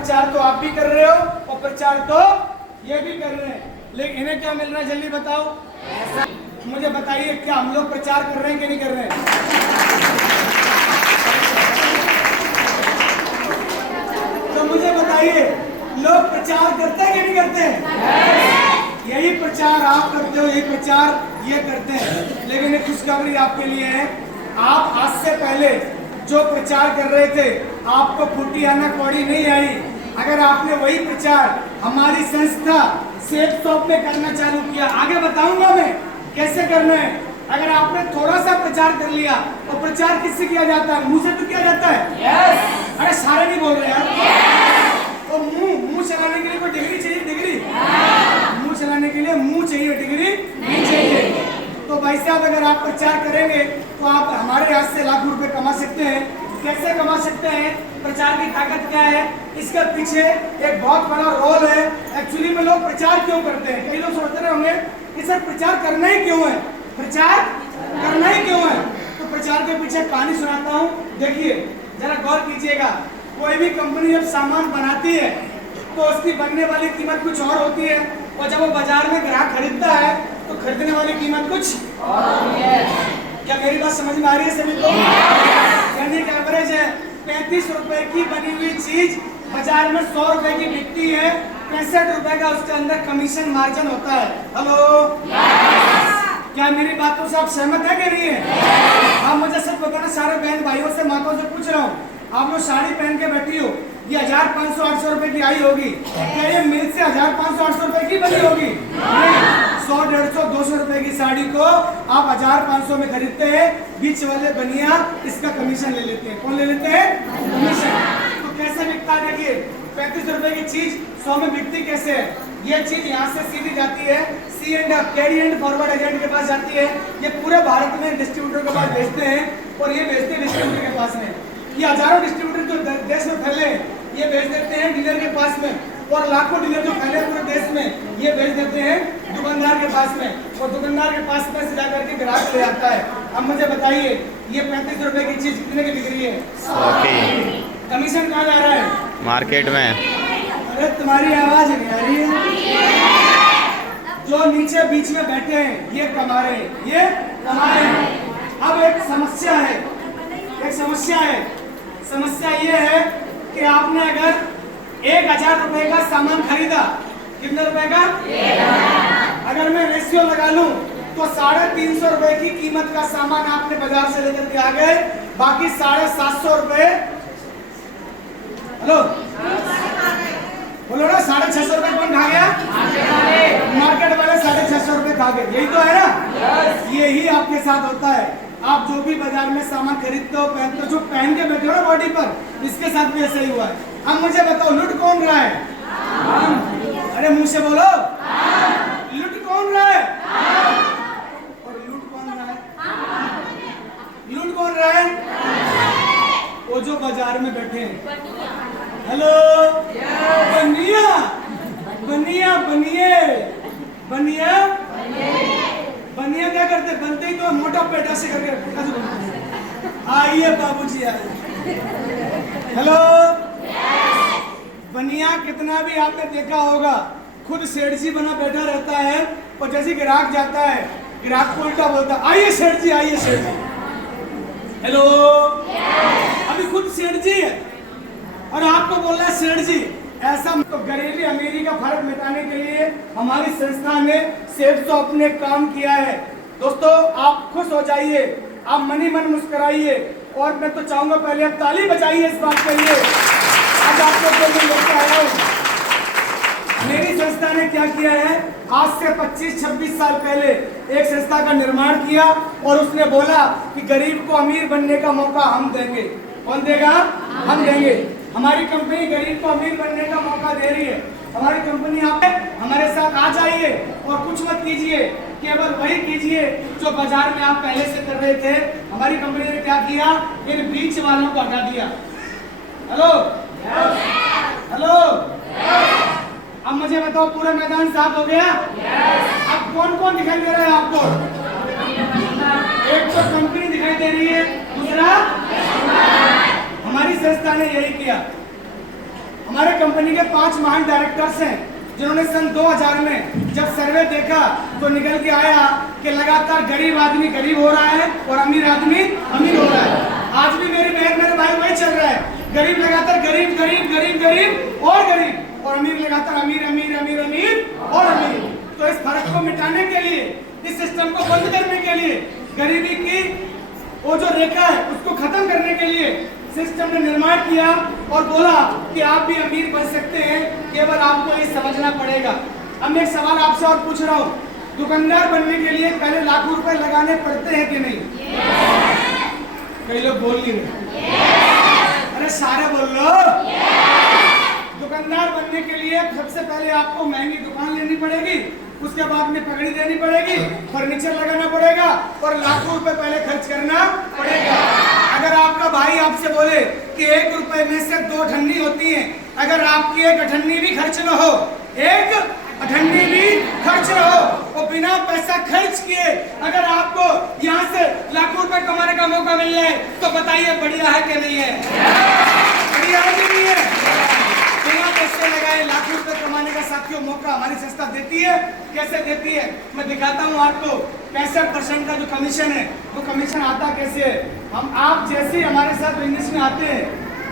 प्रचार तो आप भी कर रहे हो और प्रचार तो ये भी कर रहे हैं, लेकिन इन्हें क्या मिल रहा है जल्दी बताओ। मुझे बताइए, क्या हम लोग प्रचार कर रहे हैं कि नहीं कर रहे हैं? तो मुझे बताइए, लोग प्रचार करते हैं कि नहीं करते हैं? यही प्रचार आप करते हो, यही प्रचार ये करते हैं। लेकिन एक खुशखबरी आपके लिए है, आप आज से पहले जो प्रचार कर रहे थे आपको फूटी आना कौड़ी नहीं आई। अगर आपने वही प्रचार हमारी संस्था सेफ शॉप में करना चालू किया, आगे बताऊंगा मैं कैसे करना है। अगर आपने थोड़ा सा प्रचार कर लिया तो प्रचार किससे किया जाता है? मुंह से तो किया जाता है। अरे सारे नहीं बोल रहे यार। तो मुंह चलाने के लिए कोई डिग्री चाहिए? डिग्री मुंह चलाने के लिए मुंह चाहिए, डिग्री नहीं चाहिए। तो भाई साहब, अगर आप प्रचार करेंगे तो आप हमारे हाथ से लाखों रुपए कमा सकते हैं। कैसे कमा सकते हैं? प्रचार की ताकत क्या है? इसके पीछे एक बहुत बड़ा रोल है। एक्चुअली में लोग प्रचार क्यों करते हैं? कई लोग सोचते रहे होंगे कि सर प्रचार करना ही क्यों है, प्रचार करना ही क्यों है। तो प्रचार के पीछे कहानी सुनाता हूँ, देखिए जरा गौर कीजिएगा। कोई भी कंपनी जब सामान बनाती है तो उसकी बनने वाली कीमत कुछ और होती है, और जब वो बाजार में ग्राहक खरीदता है तो खरीदने वाली कीमत कुछ और होती है। क्या मेरी बात समझ में आ रही है सभी को? यानी कि एवरेज है 35 रुपए की बनी हुई चीज बाजार में 100 रुपए की बिकती है, 65 रुपए का उसके अंदर कमीशन मार्जिन होता है। हेलो, क्या मेरी बातों से आप सहमत है कि नहीं है? आप मुझे सच बताना, सारे बहन भाइयों से माताओं से पूछ रहा हूँ, आप लोग साड़ी पहन के बैठी हो, ये 1500-800 रुपए की आई होगी, क्या ये मिल से 1500-800 रुपए की बनी होगी? नहीं, 100-150-200 रुपए की साड़ी को आप 1500 में खरीदते हैं, बीच वाले बनिया इसका कमीशन ले लेते हैं। कौन ले लेते हैं? कमीशन। तो कैसे बिकता है? देखिए 35 रुपए की चीज 100 में बिकती कैसे है? ये चीज यहाँ से सीधी जाती है C and carry and forward agent के पास जाती है। ये पूरे भारत में डिस्ट्रीब्यूटर के पास भेजते हैं और ये भेजते हैं डिस्ट्रीब्यूटर के पास में। ये हजारों डिस्ट्रीब्यूटर जो देश में फैले हैं ये भेज देते हैं डीलर के पास में, और लाखों डीलर जो फैले पूरे देश में ये भेज देते हैं दुकानदार के पास में, और दुकानदार के पास में से जाकर के ग्राहक ले आता है। अब मुझे बताइए, ये 35 रुपए की चीज कितने की बिक रही है? 100 की। कमीशन कहाँ जा रहा है? मार्केट में। अरे तुम्हारी आवाज नहीं आ रही है। जो नीचे बीच में बैठे हैं ये कमा रहे हैं, ये कमा रहे हैं। अब एक समस्या है, एक समस्या है। समस्या ये है कि आपने अगर 1000 रुपए का सामान खरीदा, कितने रुपए का? 1000। अगर मैं रेशियो लगा लूं तो 350 रुपए की कीमत का सामान आपने बाजार से लेकर के आ गए, बाकी 750 रुपए। हेलो, बोलो ना, 650 रुपए कौन खा गया? मार्केट वाले 650 रुपए खा गए। यही तो है ना? यही आपके साथ होता है। आप जो भी बाजार में सामान खरीदते हो, पहनते हो, जो पहन के बैठे हो ना बॉडी पर, इसके साथ भी ऐसा ही हुआ है। अब मुझे बताओ, लूट कौन रहा है? अरे मुंह से बोलो, लूट कौन रहा है? और लूट कौन रहा है? लूट कौन रहा है? वो जो बाजार में बैठे हैं। हेलो, बनिया बनिया बनिए बनिया बनिया क्या करते? बनते ही तो मोटा पेट ऐसे करके आइए बाबूजी आइए। हेलो, बनिया कितना भी आपने देखा होगा, खुद सेठ जी बना बैठा रहता है, और जैसे ग्राहक जाता है ग्राहक को उल्टा बोलता है, आइए सेठ जी, आइए सेठ जी। हेलो, अभी खुद सेठ जी है और आपको बोल रहा है सेठ जी। ऐसा तो गरीबी अमीरी का फर्क मिटाने के लिए हमारी संस्था ने सेफ शॉप ने काम किया है। दोस्तों, आप खुश हो जाइए, आप मन ही मन मुस्कुराइए, और मैं तो चाहूंगा पहले आप ताली बजाइए इस बात के लिए। आज आपको जो मैं लेकर आया हूं, मेरी संस्था ने क्या किया है, आज से 25-26 साल पहले एक संस्था का निर्माण किया, और उसने बोला कि गरीब को अमीर बनने का मौका हम देंगे। कौन देगा? हम देंगे। हमारी कंपनी गरीब को अमीर बनने का मौका दे रही है। हमारी कंपनी आप हमारे साथ आ जाइए और कुछ मत कीजिए, केवल वही कीजिए जो बाजार में आप पहले से कर रहे थे। हमारी कंपनी ने क्या किया, इन बीच वालों को हटा दिया। हेलो, हेलो, अब मुझे बताओ, पूरा मैदान साफ हो गया? अब कौन कौन दिखाई दे रहा है आपको? एक तो कंपनी दिखाई दे रही है, दूसरा हमारी संस्था ने यही किया। हमारे कंपनी के 5 महान डायरेक्टर्स हैं जिन्होंने सन 2000 में जब सर्वे देखा तो निकल के आया कि लगातार गरीब आदमी गरीब हो रहा है और अमीर आदमी अमीर हो रहा है। आज भी मेरी बहन मेरे भाई वही चल रहा है, गरीब लगातार गरीब गरीब गरीब गरीब और गरीब, और अमीर लगातार अमीर अमीर अमीर अमीर और अमीर। तो इस फर्क को मिटाने के लिए, इस सिस्टम को बंद करने के लिए, गरीबी की वो जो रेखा है उसको खत्म करने के लिए सिस्टम ने निर्माण किया और बोला कि आप भी अमीर बन सकते हैं, केवल आपको ये समझना पड़ेगा। अब मैं एक सवाल आपसे और पूछ रहा हूँ, दुकानदार बनने के लिए पहले लाखों रुपए लगाने पड़ते हैं कि नहीं? कई लोग बोल नहीं रहे, अरे सारे बोल लो। दुकानदार बनने के लिए सबसे पहले आपको महंगी दुकान लेनी पड़ेगी, उसके बाद में पगड़ी देनी पड़ेगी, फर्नीचर लगाना पड़ेगा और लाखों रुपए पहले खर्च करना पड़ेगा। अगर आपका भाई आपसे बोले कि 1 रुपए में से 2 अठन्नी होती है, अगर आपकी 1 अठन्नी भी खर्च न हो, 1 अठन्नी भी खर्च न हो, वो बिना पैसा खर्च किए अगर आपको यहाँ से लाखों रुपए कमाने का मौका मिल जाए तो बताइए बढ़िया है कि नहीं है? बढ़िया है कि नहीं है? बिना पैसे लगाए लाखों रुपए कमाने का साथियों मौका हमारी संस्था देती है। कैसे देती है मैं दिखाता हूँ आपको। 65% का जो कमीशन है वो कमीशन आता कैसे है? हम आप जैसे ही हमारे साथ बिजनेस में आते हैं,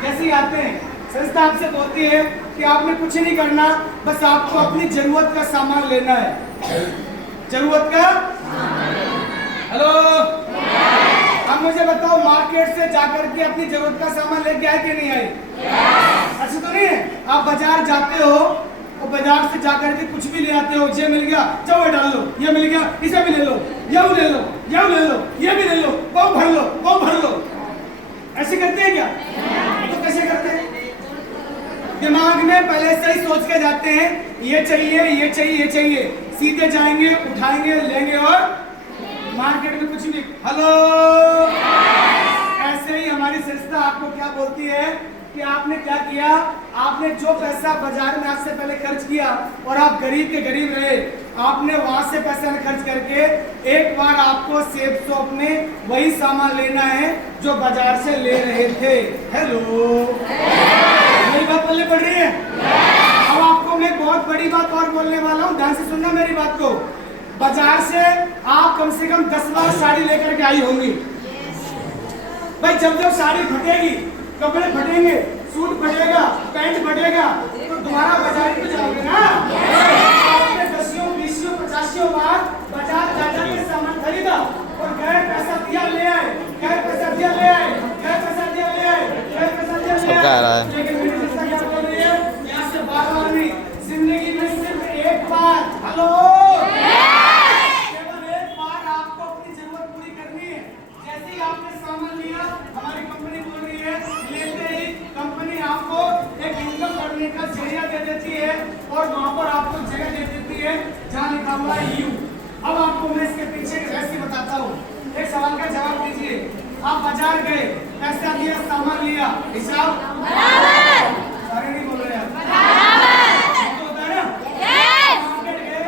जैसे ही आते हैं संस्था आपसे बोलती है कि आपने कुछ नहीं करना, बस आपको अपनी जरूरत का सामान लेना है। जरूरत का हेलो, अब मुझे बताओ मार्केट से जाकर के अपनी जरूरत का सामान लेके आए कि नहीं आए? ऐसा तो नहीं है? आप बाजार जाते हो और बाजार से जाकर के कुछ भी ले आते हो, ये मिल गया चलो ये डाल लो, ये मिल गया इसे भी ले लो, ये ले लो, ये ले लो, ये भी ले लो, वो भर लो, वो भर लो। ऐसे करते हैं क्या? तो कैसे करते हैं? दिमाग में पहले से ही सोच के जाते हैं ये चाहिए ये चाहिए ये चाहिए, सीधे जाएंगे उठाएंगे लेंगे और मार्केट में कुछ नहीं। हेलो, ऐसे ही हमारी संस्था आपको क्या बोलती है कि आपने क्या किया, आपने जो पैसा बाजार में आज से पहले खर्च किया और आप गरीब के गरीब रहे, आपने वहां से पैसा खर्च करके एक बार आपको सेब शॉप में वही सामान लेना है जो बाजार से ले रहे थे। हेलो, मेरी बात पल्ले पड़ रही है? अब आपको मैं बहुत बड़ी बात और बोलने वाला हूँ, ध्यान से सुनना मेरी बात को। बाजार से आप कम से कम 10 बार साड़ी लेकर के आई होंगी भाई। जब जब साड़ी फटेगी, कपड़े फटेंगे, सूट फटेगा, पैंट फटेगा, तो दोबारा बाजार में जाओगे ना? आपने 10, 20, 50 बार बाजार जा के सामान खरीदा और गए पैसा दिया ले आए, गए पैसा दिया ले आए, गए पैसा दिया ले आए, गए पैसा दिया ले आए। लेकिन मेरी संस्था क्या बोल रही है? यहाँ से बार-बार नहीं, जिंदगी में सिर्फ एक बार, हेलो, केवल एक बार आपको अपनी जरूरत पूरी करनी है। जैसे ही आपने सामान लिया, हमारी कंपनी बोल रही है लेते ही कंपनी आपको एक इनकम करने का जरिया दे देती है और वहां पर आपको जगह दे देती है जहाँ लिखा हुआ है यू। अब आपको मैं इसके पीछे की रहस्य बताता हूँ। एक सवाल का जवाब दीजिए। आप बाजार गए, पैसा दिया, सामान लिया, हिसाब